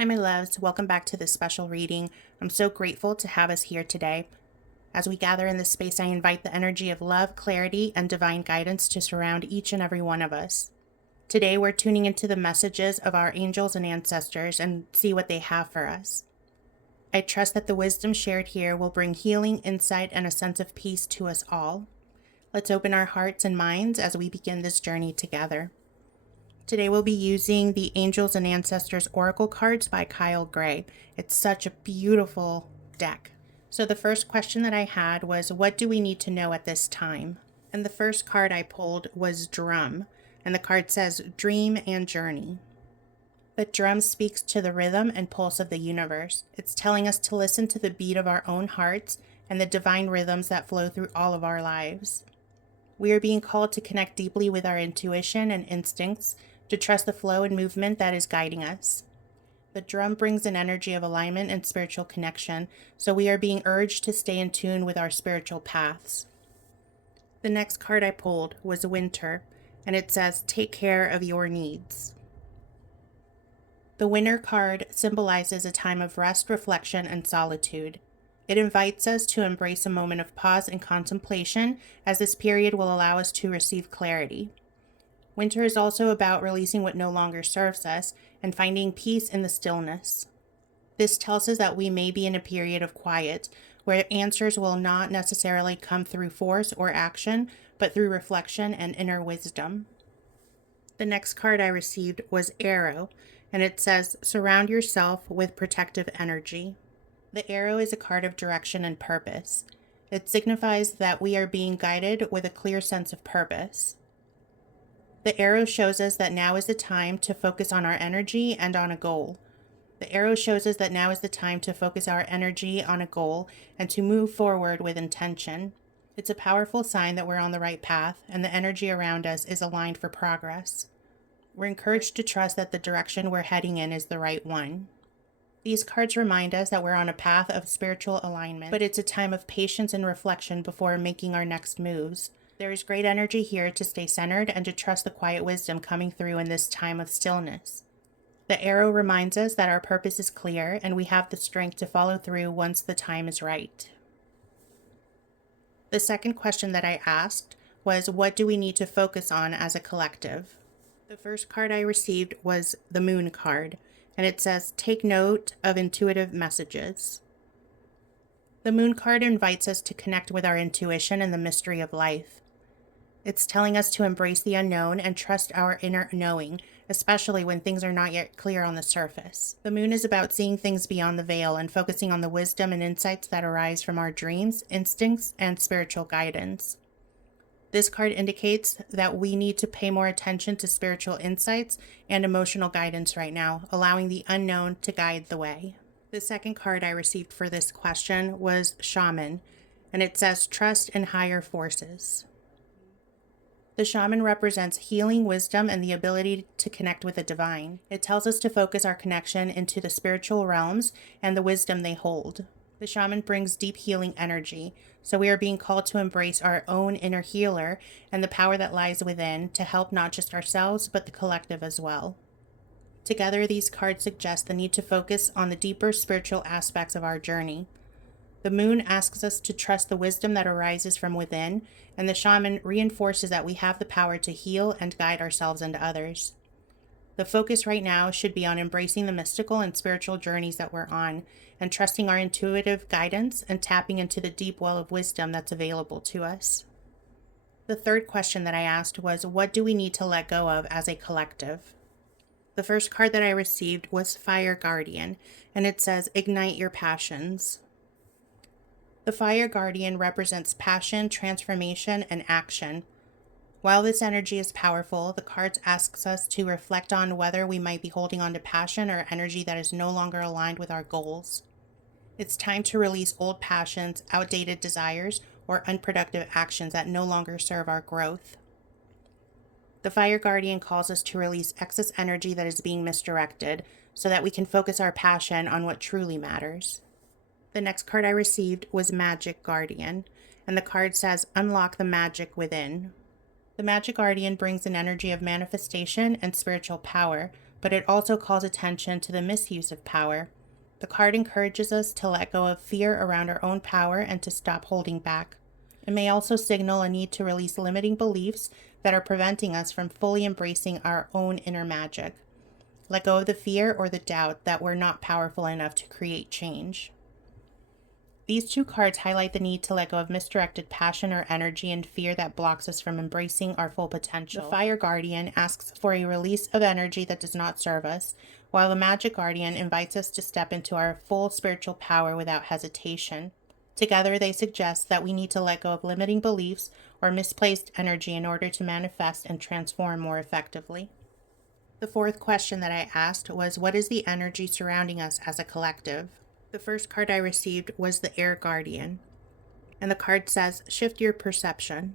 Hi, my loves. Welcome back to this special reading. I'm so grateful to have us here today. As we gather in this space, I invite the energy of love, clarity, and divine guidance to surround each and every one of us. Today, we're tuning into the messages of our angels and ancestors and see what they have for us. I trust that the wisdom shared here will bring healing, insight, and a sense of peace to us all. Let's open our hearts and minds as we begin this journey together. Today we'll be using the Angels and Ancestors Oracle cards by Kyle Gray. It's such a beautiful deck. So the first question that I had was, what do we need to know at this time? And the first card I pulled was Drum, and the card says Dream and Journey. The drum speaks to the rhythm and pulse of the universe. It's telling us to listen to the beat of our own hearts and the divine rhythms that flow through all of our lives. We are being called to connect deeply with our intuition and instincts, to trust the flow and movement that is guiding us. The drum brings an energy of alignment and spiritual connection, so we are being urged to stay in tune with our spiritual paths. The next card I pulled was Winter, and it says, take care of your needs. The Winter card symbolizes a time of rest, reflection, and solitude. It invites us to embrace a moment of pause and contemplation, as this period will allow us to receive clarity. Winter is also about releasing what no longer serves us and finding peace in the stillness. This tells us that we may be in a period of quiet, where answers will not necessarily come through force or action, but through reflection and inner wisdom. The next card I received was Arrow, and it says, surround yourself with protective energy. The arrow is a card of direction and purpose. It signifies that we are being guided with a clear sense of purpose. The arrow shows us that now is the time to focus on our energy and on a goal. The arrow shows us that now is the time to focus our energy on a goal and to move forward with intention. It's a powerful sign that we're on the right path and the energy around us is aligned for progress. We're encouraged to trust that the direction we're heading in is the right one. These cards remind us that we're on a path of spiritual alignment, but it's a time of patience and reflection before making our next moves. There is great energy here to stay centered and to trust the quiet wisdom coming through in this time of stillness. The arrow reminds us that our purpose is clear and we have the strength to follow through once the time is right. The second question that I asked was, what do we need to focus on as a collective? The first card I received was the Moon card, and it says, take note of intuitive messages. The Moon card invites us to connect with our intuition and the mystery of life. It's telling us to embrace the unknown and trust our inner knowing, especially when things are not yet clear on the surface. The moon is about seeing things beyond the veil and focusing on the wisdom and insights that arise from our dreams, instincts, and spiritual guidance. This card indicates that we need to pay more attention to spiritual insights and emotional guidance right now, allowing the unknown to guide the way. The second card I received for this question was Shaman, and it says, trust in higher forces. The shaman represents healing, wisdom, and the ability to connect with the divine. It tells us to focus our connection into the spiritual realms and the wisdom they hold. The shaman brings deep healing energy, so we are being called to embrace our own inner healer and the power that lies within to help not just ourselves, but the collective as well. Together, these cards suggest the need to focus on the deeper spiritual aspects of our journey. The moon asks us to trust the wisdom that arises from within, and the shaman reinforces that we have the power to heal and guide ourselves and others. The focus right now should be on embracing the mystical and spiritual journeys that we're on, and trusting our intuitive guidance and tapping into the deep well of wisdom that's available to us. The third question that I asked was, what do we need to let go of as a collective? The first card that I received was Fire Guardian, and it says, ignite your passions. The Fire Guardian represents passion, transformation, and action. While this energy is powerful, the cards asks us to reflect on whether we might be holding on to passion or energy that is no longer aligned with our goals. It's time to release old passions, outdated desires, or unproductive actions that no longer serve our growth. The Fire Guardian calls us to release excess energy that is being misdirected so that we can focus our passion on what truly matters. The next card I received was Magic Guardian, and the card says, unlock the magic within. The Magic Guardian brings an energy of manifestation and spiritual power, but it also calls attention to the misuse of power. The card encourages us to let go of fear around our own power and to stop holding back. It may also signal a need to release limiting beliefs that are preventing us from fully embracing our own inner magic. Let go of the fear or the doubt that we're not powerful enough to create change. These two cards highlight the need to let go of misdirected passion or energy and fear that blocks us from embracing our full potential. The Fire Guardian asks for a release of energy that does not serve us, while the Magic Guardian invites us to step into our full spiritual power without hesitation. Together, they suggest that we need to let go of limiting beliefs or misplaced energy in order to manifest and transform more effectively. The fourth question that I asked was, what is the energy surrounding us as a collective? The first card I received was the Air Guardian, and the card says, shift your perception.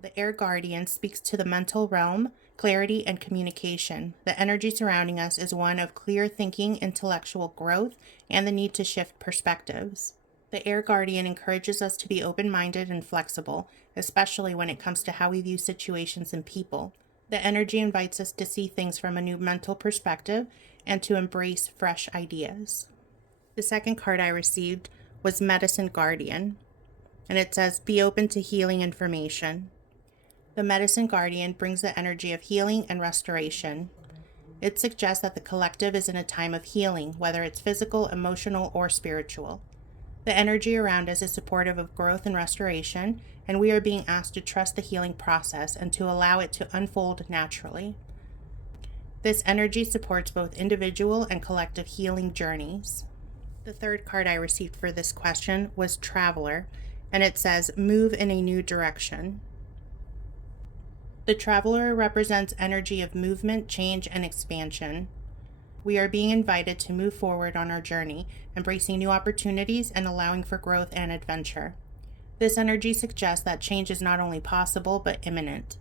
The Air Guardian speaks to the mental realm, clarity, and communication. The energy surrounding us is one of clear thinking, intellectual growth, and the need to shift perspectives. The Air Guardian encourages us to be open-minded and flexible, especially when it comes to how we view situations and people. The energy invites us to see things from a new mental perspective and to embrace fresh ideas. The second card I received was Medicine Guardian, and it says, be open to healing information. The Medicine Guardian brings the energy of healing and restoration. It suggests that the collective is in a time of healing, whether it's physical, emotional, or spiritual. The energy around us is supportive of growth and restoration, and we are being asked to trust the healing process and to allow it to unfold naturally. This energy supports both individual and collective healing journeys. The third card I received for this question was Traveler, and it says, move in a new direction. The Traveler represents energy of movement, change, and expansion. We are being invited to move forward on our journey, embracing new opportunities and allowing for growth and adventure. This energy suggests that change is not only possible, but imminent.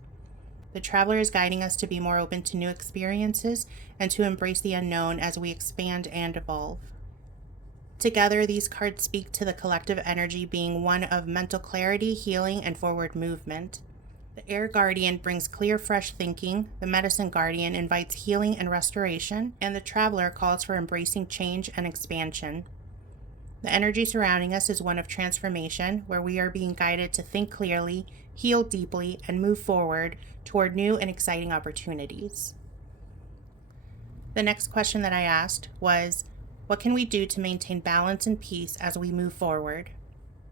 The Traveler is guiding us to be more open to new experiences and to embrace the unknown as we expand and evolve. Together, these cards speak to the collective energy being one of mental clarity, healing, and forward movement. The Air Guardian brings clear, fresh thinking, the Medicine Guardian invites healing and restoration, and the Traveler calls for embracing change and expansion. The energy surrounding us is one of transformation, where we are being guided to think clearly, heal deeply, and move forward toward new and exciting opportunities. The next question that I asked was, what can we do to maintain balance and peace as we move forward?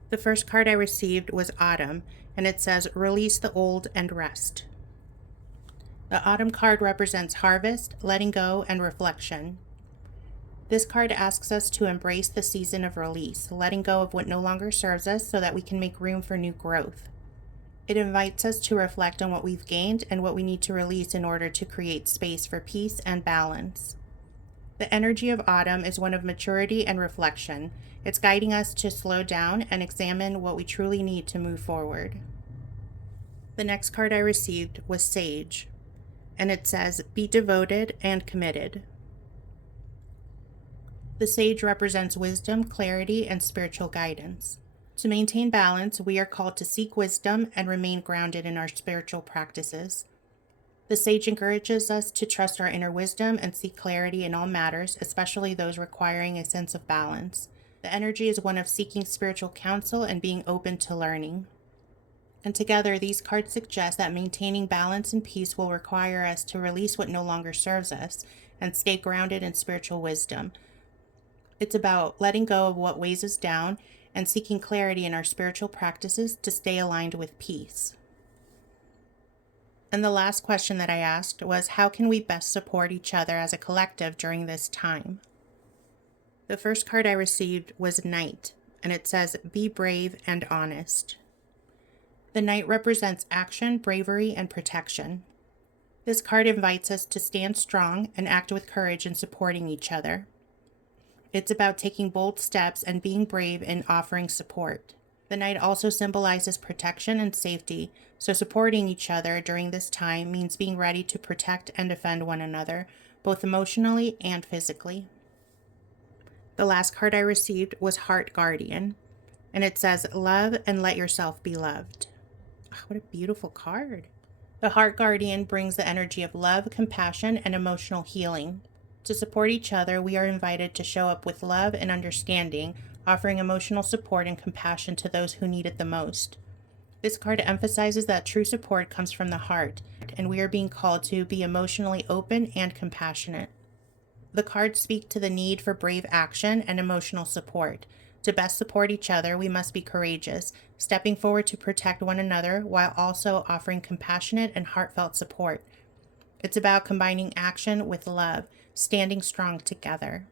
The first card I received was Autumn, and it says, release the old and rest. The Autumn card represents harvest, letting go, and reflection. This card asks us to embrace the season of release, letting go of what no longer serves us so that we can make room for new growth. It invites us to reflect on what we've gained and what we need to release in order to create space for peace and balance. The energy of Autumn is one of maturity and reflection. It's guiding us to slow down and examine what we truly need to move forward. The next card I received was Sage, and it says, be devoted and committed. The Sage represents wisdom, clarity, and spiritual guidance. To maintain balance, we are called to seek wisdom and remain grounded in our spiritual practices. The Sage encourages us to trust our inner wisdom and seek clarity in all matters, especially those requiring a sense of balance. The energy is one of seeking spiritual counsel and being open to learning. And together, these cards suggest that maintaining balance and peace will require us to release what no longer serves us and stay grounded in spiritual wisdom. It's about letting go of what weighs us down and seeking clarity in our spiritual practices to stay aligned with peace. And the last question that I asked was, how can we best support each other as a collective during this time? The first card I received was Knight, and it says, be brave and honest. The Knight represents action, bravery, and protection. This card invites us to stand strong and act with courage in supporting each other. It's about taking bold steps and being brave in offering support. The Knight also symbolizes protection and safety, so supporting each other during this time means being ready to protect and defend one another, both emotionally and physically. The last card I received was Heart Guardian, and it says, love and let yourself be loved. Oh, what a beautiful card. The Heart Guardian brings the energy of love, compassion, and emotional healing. To support each other, we are invited to show up with love and understanding, offering emotional support and compassion to those who need it the most. This card emphasizes that true support comes from the heart, and we are being called to be emotionally open and compassionate. The cards speak to the need for brave action and emotional support. To best support each other, we must be courageous, stepping forward to protect one another while also offering compassionate and heartfelt support. It's about combining action with love, standing strong together.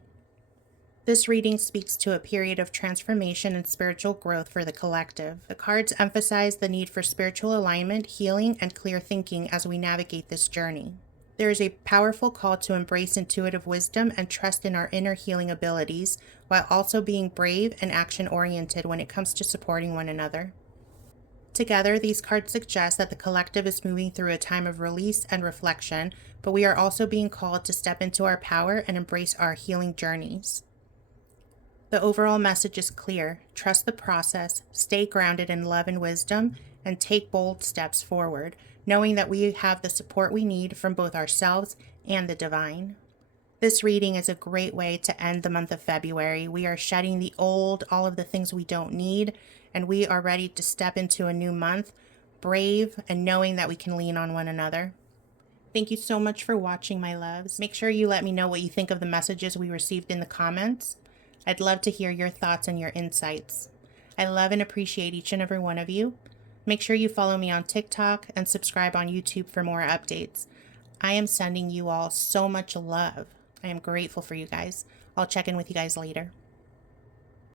This reading speaks to a period of transformation and spiritual growth for the collective. The cards emphasize the need for spiritual alignment, healing, and clear thinking as we navigate this journey. There is a powerful call to embrace intuitive wisdom and trust in our inner healing abilities, while also being brave and action-oriented when it comes to supporting one another. Together, these cards suggest that the collective is moving through a time of release and reflection, but we are also being called to step into our power and embrace our healing journeys. The overall message is clear: trust the process, stay grounded in love and wisdom, and take bold steps forward, knowing that we have the support we need from both ourselves and the divine. This reading is a great way to end the month of February. We are shedding the old, all of the things we don't need, and we are ready to step into a new month, brave and knowing that we can lean on one another. Thank you so much for watching, my loves. Make sure you let me know what you think of the messages we received in the comments. I'd love to hear your thoughts and your insights. I love and appreciate each and every one of you. Make sure you follow me on TikTok and subscribe on YouTube for more updates. I am sending you all so much love. I am grateful for you guys. I'll check in with you guys later.